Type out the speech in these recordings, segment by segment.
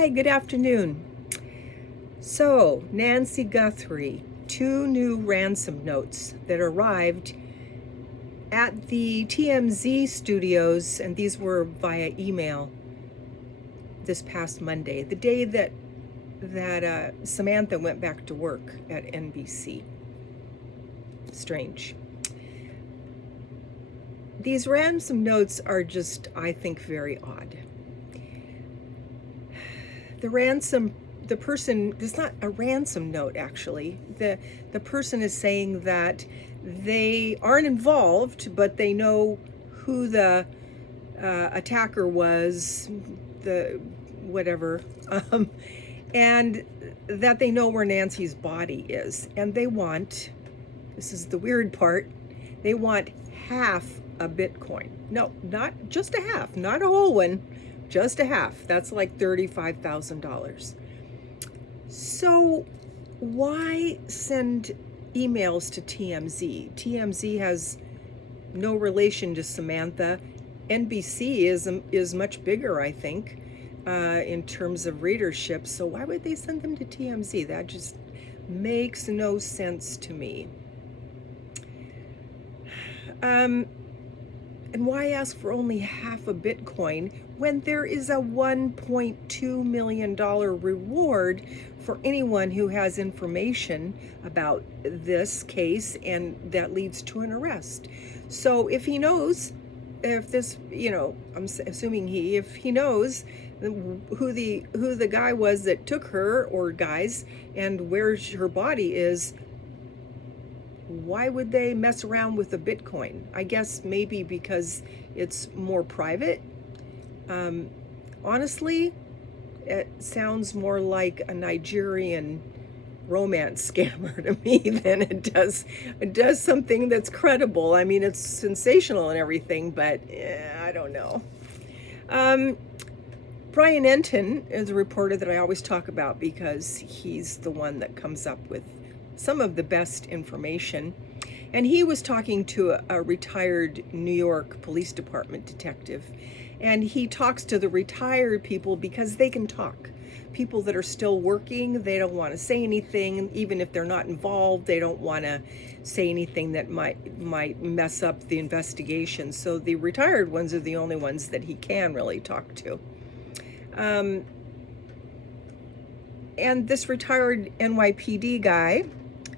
Hi, good afternoon. So, Nancy Guthrie, 2 new ransom notes that arrived at the TMZ studios, and these were via email this past Monday, the day that Samantha went back to work at NBC. Strange. These ransom notes are just, I think, very odd. The person, it's not a ransom note actually. The person is saying that they aren't involved, but they know who the attacker was, the whatever, and that they know where Nancy's body is. And they want, this is the weird part, they want half a Bitcoin. No, not just a half, not a whole one, just a half. That's like $35,000. So why send emails to TMZ? TMZ has no relation to Samantha. NBC is much bigger, I think, in terms of readership. So why would they send them to TMZ? That just makes no sense to me. And why ask for only half a Bitcoin when there is a $1.2 million reward for anyone who has information about this case and that leads to an arrest? So if he knows, if this, I'm assuming if he knows who the guy was that took her, or guys, and where her body is, why would they mess around with the Bitcoin? I guess maybe because it's more private. Honestly, it sounds more like a Nigerian romance scammer to me than it does something that's credible. I mean, it's sensational and everything, but I don't know. Brian Enton is a reporter that I always talk about because he's the one that comes up with some of the best information. And he was talking to a retired New York Police Department detective. And he talks to the retired people because they can talk. People that are still working, they don't want to say anything. Even if they're not involved, they don't want to say anything that might mess up the investigation. So the retired ones are the only ones that he can really talk to. And this retired NYPD guy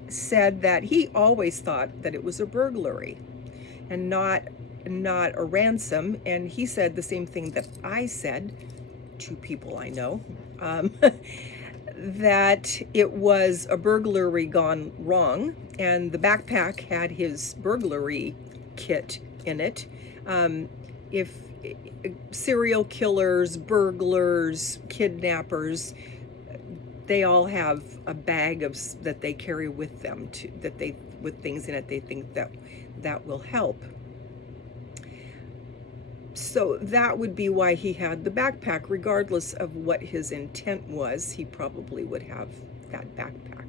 said that he always thought that it was a burglary and not a ransom. And he said the same thing that I said to people I know, that it was a burglary gone wrong, and the backpack had his burglary kit in it. If serial killers, burglars, kidnappers, they all have a bag that they carry with them with things in it they think that will help. So that would be why he had the backpack. Regardless of what his intent was, he probably would have that backpack.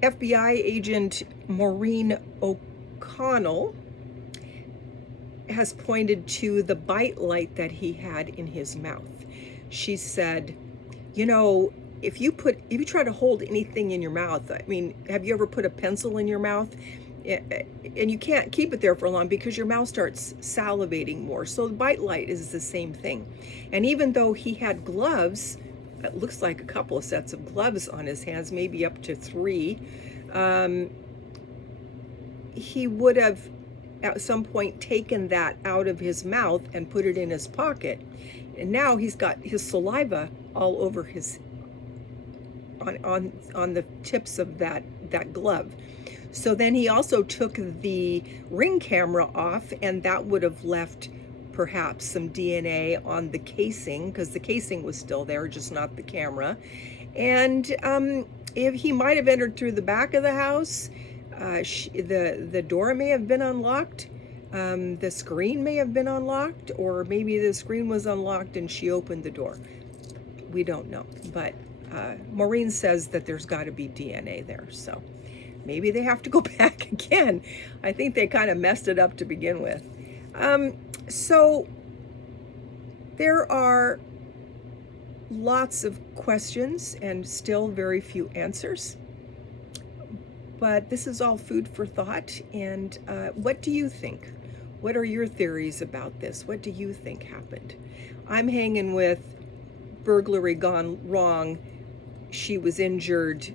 FBI agent Maureen O'Connell has pointed to the bite light that he had in his mouth. She said, if you try to hold anything in your mouth, I mean, have you ever put a pencil in your mouth? And you can't keep it there for long because your mouth starts salivating more. So the bite light is the same thing. And even though he had gloves, it looks like a couple of sets of gloves on his hands, maybe up to 3, he would have at some point taken that out of his mouth and put it in his pocket. And now he's got his saliva all over his on the tips of that glove. So then he also took the Ring camera off, and that would have left perhaps some DNA on the casing, because the casing was still there, just not the camera. And if he might have entered through the back of the house, the door may have been unlocked. The screen may have been unlocked, or maybe the screen was unlocked and she opened the door. We don't know, but Maureen says that there's got to be DNA there, so maybe they have to go back again. I think they kind of messed it up to begin with. So There are lots of questions and still very few answers. But this is all food for thought. And what do you think? What are your theories about this? What do you think happened? I'm hanging with burglary gone wrong. She was injured,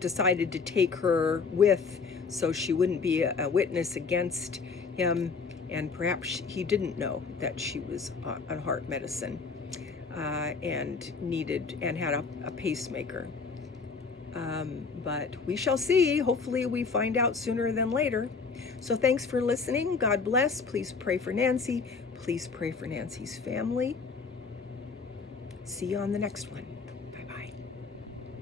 decided to take her with so she wouldn't be a witness against him. And perhaps he didn't know that she was on heart medicine and had a pacemaker. But we shall see. Hopefully we find out sooner than later. So thanks for listening. God bless. Please pray for Nancy. Please pray for Nancy's family. See you on the next one.